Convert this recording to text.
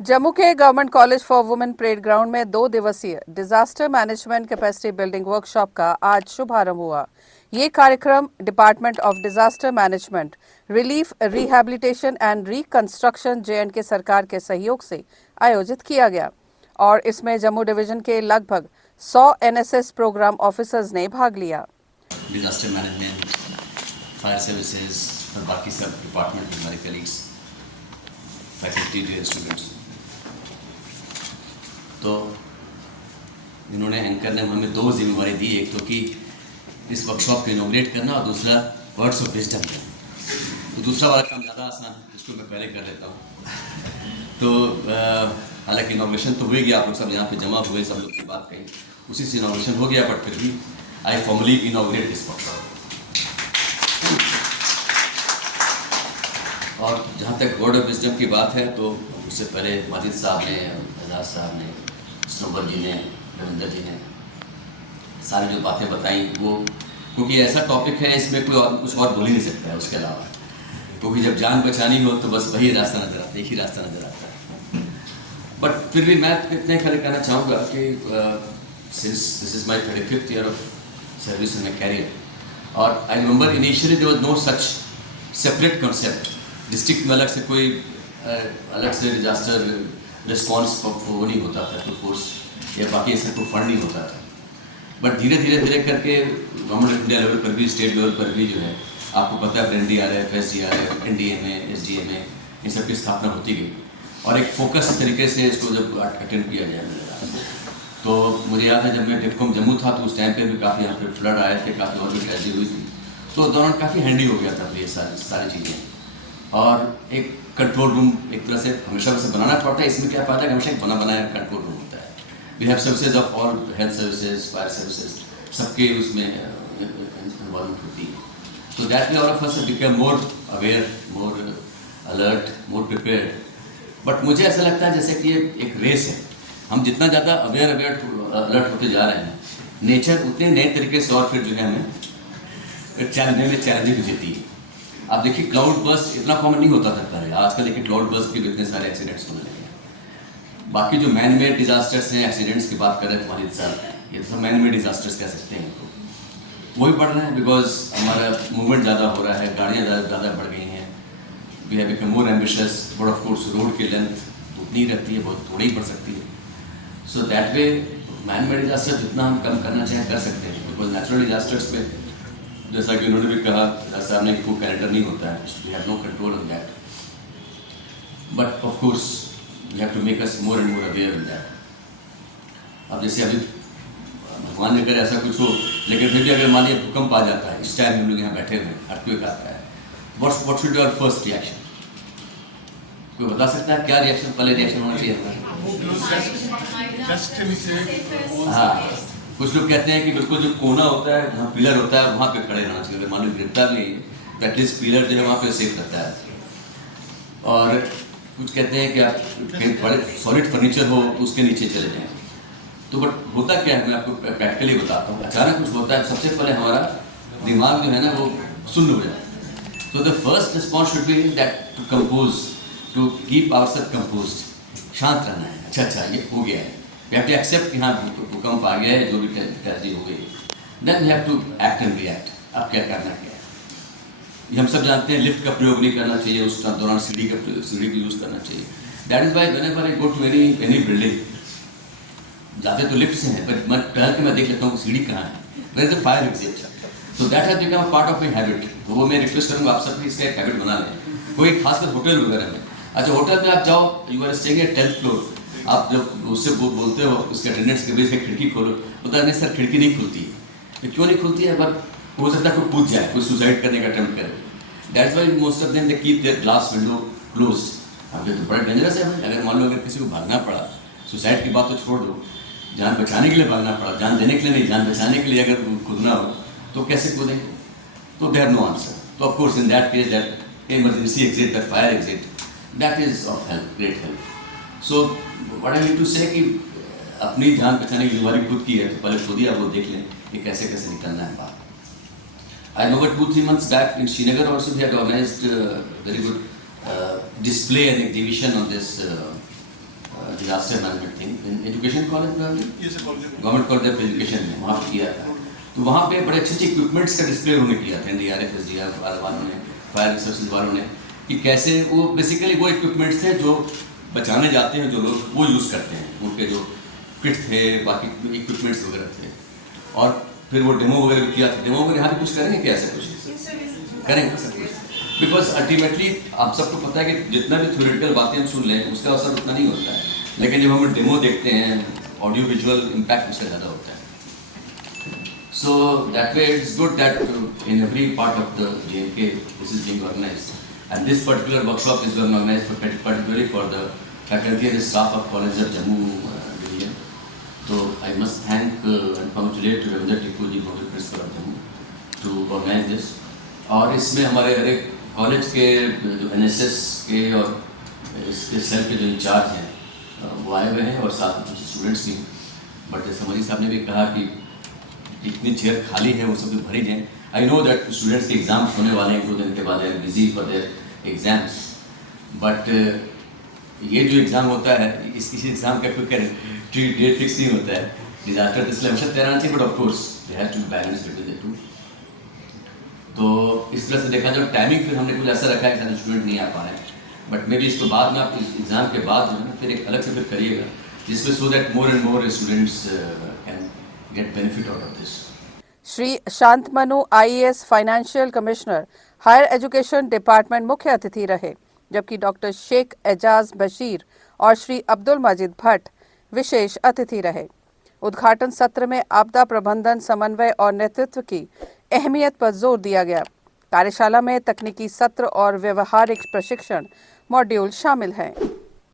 जम्मू के government college for women parade ground में 2 दिवसीय disaster management capacity building workshop का आज शुभारंभ हुआ। ये कार्यक्रम department of disaster management, relief, rehabilitation and reconstruction J&K सरकार के सहयोग से आयोजित किया गया और इसमें जम्मू डिवीजन के लगभग 100 NSS प्रोग्राम ऑफिसर्स ने भाग लिया। डिजास्टर मैनेजमेंट, फायर सर्विसेज और बाकी सब डिपार्टमेंट हमारे कलीग्स, फैकल्टी, डियर स्टूडेंट्स, तो इन्होंने एंकर ने हमें 2 जिम्मेवारी दी। एक तो कि इस वर्कशॉप को इनॉग्रेट करना और दूसरा वर्ड्स ऑफ विजडम करना। तो दूसरा वाला काम ज़्यादा आसान है, इसको मैं पहले कर लेता हूँ। तो हालांकि इनॉग्रेशन तो हो ही गया, आप लोग सब यहाँ पे जमा हुए, सब लोग की बात कही, उसी से इनॉग्रेशन हो गया, बट फिर भी आई फॉर्मली इनॉग्रेट दिस वर्कशॉप। और जहाँ तक वर्ड ऑफ विजडम की बात है, तो उससे पहले माजिद साहब ने, एजाज साहब ने, स्नोबर जी ने, रविंदर जी ने सारी जो बातें बताई, वो क्योंकि ऐसा टॉपिक है, इसमें कोई और कुछ और बोल ही नहीं सकता है उसके अलावा, क्योंकि जब जान बचानी हो तो बस वही रास्ता नजर आता है, एक ही रास्ता नजर आता है। बट फिर भी मैं इतने खड़े कहना चाहूँगा कि since this is my 35th year of service in my career, और I remember initially there was no such separate concept. District में अलग से कोई अलग से डिजास्टर रिस्पॉन्स वो नहीं होता था, तो फोर्स या बाकी ऐसा कोई फंड नहीं होता था। बट धीरे धीरे करके गवर्नमेंट ऑफ इंडिया लेवल पर भी, स्टेट लेवल पर भी जो है, आपको पता है, NDRF, SDRF, NDMA, SDMA, इन सब की स्थापना होती गई और एक फोकस तरीके से इसको जब अटेंड किया जाए। तो मुझे याद है जब मैं डिफकॉम जम्मू था, तो उस टाइम पे भी काफ़ी यहाँ पे फ्लड आए थे, काफ़ी और भी ट्रेजेडी हुई थी, तो उस दौरान काफ़ी हैंडी हो गया था ये सारी चीज़ें। और एक कंट्रोल रूम एक तरह से हमेशा वैसे बनाना पड़ता है। इसमें क्या फ़ायदा है, हमेशा एक बना बनाया कंट्रोल रूम होता है। We have services of all, health services, fire services, सबके उसमें इन्वॉल्वमेंट होती है। तो that way all of us become more aware, more alert, more prepared. But मुझे ऐसा लगता है जैसे कि एक रेस है, हम जितना ज़्यादा अवेयर अलर्ट होते जा रहे हैं, नेचर उतने नए तरीके से और फिर जो है हमें चैलेंजिंग देती है। आप देखिए, क्लाउड बर्स्ट इतना कॉमन नहीं होता था पहले, आजकल देखिए क्लाउड बर्स्ट के भी इतने सारे एक्सीडेंट्स होने लगे हैं। बाकी जो मैन मेड डिजास्टर्स हैं, एक्सीडेंट्स की बात कर रहे थे माजिद साहब, ये तो मैन मेड डिजास्टर्स कह सकते हैं, तो वही बढ़ रहे हैं बिकॉज हमारा मूवमेंट ज़्यादा हो रहा है, गाड़ियाँ ज़्यादा बढ़ गई हैं, we have become more ambitious, but of course road की लेंथ उतनी रहती है, बहुत थोड़ी ही बढ़ सकती है। So that way man made disaster जितना हम कम करना चाहें कर सकते हैं, बिकॉज नेचुरल डिजास्टर्स में जैसा कि उन्होंने भी कहा, सामने कोई कैलेंडर नहीं होता है, we have no control on that, but of course we have to make us more and more aware in that. अब जैसे अभी भगवान ने करे ऐसा कुछ हो, लेकिन फिर भी अगर मान लीजिए भूकंप आ जाता है, इस टाइम हम लोग यहाँ बैठे हुए, अर्थक्वेक आता है, what should be our first reaction? कोई बता सकता है क्या रिएक्शन, पहले रिएक्शन होना चाहिए हमारा? हाँ, कुछ लोग कहते हैं कि बिल्कुल जो कोना होता है, जहाँ पिलर होता है, वहाँ पे खड़े रहना चाहिए। अगर मान लो गिरता भी है तो एटलीस्ट पिलर जो है वहाँ पे सेफ रहता है। और कुछ कहते हैं कि आप कहीं बड़े सॉलिड फर्नीचर हो तो उसके नीचे चले जाएं। तो बट होता क्या है, मैं आपको प्रैक्टिकली बताता हूँ। अचानक कुछ होता है, सबसे पहले हमारा दिमाग जो है ना वो सुन्न हो जाता है। तो the first response should be that to compose, to keep ourself composed, शांत रहना है। अच्छा ये हो गया है, we have to accept कि हाँ भूकंप आ गया है, जो भी ट्रेजेडी हो गई, then we have to act and react। अब क्या करना क्या है, ये हम सब जानते हैं। लिफ्ट का प्रयोग नहीं करना चाहिए, उस दौरान सीढ़ी का यूज़ करना चाहिए। That is why whenever I go to any building, जाते तो लिफ्ट से हैं, पर मैं टहल के मैं देख लेता हूँ सीढ़ी कहाँ है, where is the fire exit. So that has become a part of my habit. तो वो मैं रिक्वेस्ट करूँगा आप सब इसका एक हैबिट बना लें, कोई खासकर होटल वगैरह में। अच्छा, होटल में आप जाओ, you are staying at 10th floor, आप जब उससे बोलते हो उसके अटेंडेंट्स के बीच खिड़की खोलो, बोलता है नहीं सर खिड़की नहीं खुलती है। क्यों नहीं खुलती है? बट हो सकता है कोई पूछ जाए, कोई सुसाइड करने का अटेम्प्ट करे। That's why most of them they keep their glass window closed. अब ये तो बड़ा डेंजरस है भाई, अगर मान लो अगर किसी को भागना पड़ा, सुसाइड की बात तो छोड़ दो, जान बचाने के लिए भागना पड़ा, जान देने के लिए नहीं, जान बचाने के लिए अगर कूदना हो तो कैसे कूदेंगे? तो दे हैव नो आंसर। तो of course in that case that emergency exit, that fire exit, that is of help, great help. So what I need to say कि अपनी जान बचाने की जिम्मेदारी खुद की है, तो पहले खुद ही आप वो देख लें कि कैसे कैसे निकलना है बाहर। I remember 2-3 months back in Srinagar also they had organized very good display and exhibition on this disaster management thing education college में गवर्नमेंट कॉलेज ऑफ एजुकेशन में वहाँ पे किया था। तो वहाँ पे बड़े अच्छे अच्छे इक्विपमेंट्स का डिस्प्ले उन्होंने किया था, NDRF SDRF वालों ने, फायर रिसोर्सेज वालों ने, कि कैसे वो बेसिकली वो इक्विपमेंट्स थे जो बचाने जाते हैं जो लोग वो यूज़ करते हैं, उनके जो किट थे बाकी इक्विपमेंट्स वगैरह थे। और फिर वो डेमो वगैरह भी किया था। डेमो वगैरह यहाँ पे कुछ करेंगे क्या, ऐसा कुछ करेंगे सब कुछ? बिकॉज अल्टीमेटली आप सबको पता है कि जितना भी थ्योरेटिकल बातें हम सुन लें उसका असर उतना नहीं होता है, लेकिन जब हम डेमो देखते हैं ऑडियो विजुअल इम्पैक्ट उसका ज़्यादा होता है। So that way it's good that in every part of the JNK this is being organized, and this particular workshop is being organized particularly for the faculty and the staff of College of Jammu division. So I must thank and congratulate Ravindra Tikku ji, Principal of Jammu, to organize this. और इसमें हमारे हर एक college के जो NSS के और इसके cell के जो इंचार्ज हैं वो आए हुए हैं और साथ में कुछ स्टूडेंट्स भी। बट जैसे मजी साहब ने भी कहा कि इतनी चेयर खाली है वो सब भी भरी जाएँ। आई नो दैट स्टूडेंट्स के एग्जाम्स होने वाले हैं 2 दिन के बाद, busy for their exams, but ये जो एग्ज़ाम होता है इस एग्ज़ाम का कोई डेट फिक्स नहीं होता है। डिजास्टर तो इसलिए हमेशा तैयार चाहिए, but of course they have to balance between the two. तो इस तरह से देखा जाए टाइमिंग फिर हमने कुछ ऐसा रखा है कि स्टूडेंट नहीं आ पा रहे हैं, बट मे बी इसको बाद में आप एग्ज़ाम के बाद जो है ना फिर एक अलग से फिर करिएगा, जिसमें so that more and more students can get benefit out of this. Shri Shantamanu IAS financial commissioner higher education department मुख्य अतिथि रहे, जबकि डॉक्टर शेख एजाज बशीर और श्री अब्दुल मजीद भट्ट विशेष अतिथि रहे। उद्घाटन सत्र में आपदा प्रबंधन, समन्वय और नेतृत्व की अहमियत पर जोर दिया गया। कार्यशाला में तकनीकी सत्र और व्यवहारिक प्रशिक्षण मॉड्यूल शामिल हैं।